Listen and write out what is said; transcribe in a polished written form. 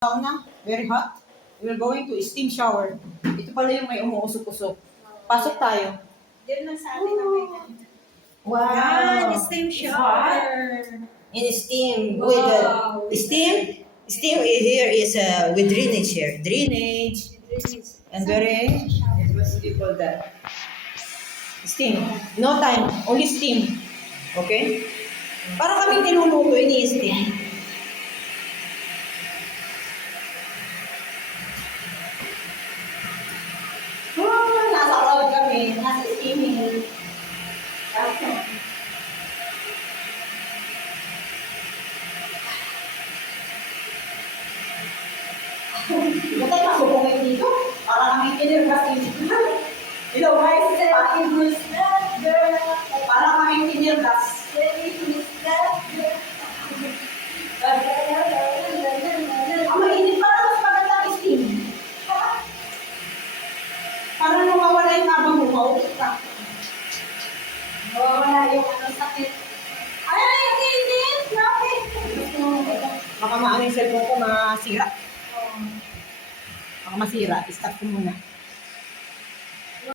Sauna, very hot. We're going to steam shower. Ito pala yung may umuusok-usok. Pasok tayo. Diyan lang sa atin ang may ganito. Wow! Yan, steam shower. In steam. Wow. With steam. Steam here is with drainage here. Drainage. And very, what do you call that? Steam. No time. Only steam. Okay? Para kami niluluto, ini-steam. Nasa road kami. Nasa steaming. Bakit masubungin dito? Para kami kinirgas dito. Hello guys, parang English na girl. Para kami kinirgas. Ang mainit para mas maganda ang steam. Para mawawala yung tabang mo, maulit ka. Mawawala yung ano sakit. Ay, ang init! Grabe! Baka maano yung cellphone ko, masira. Baka masira. Stop ko muna.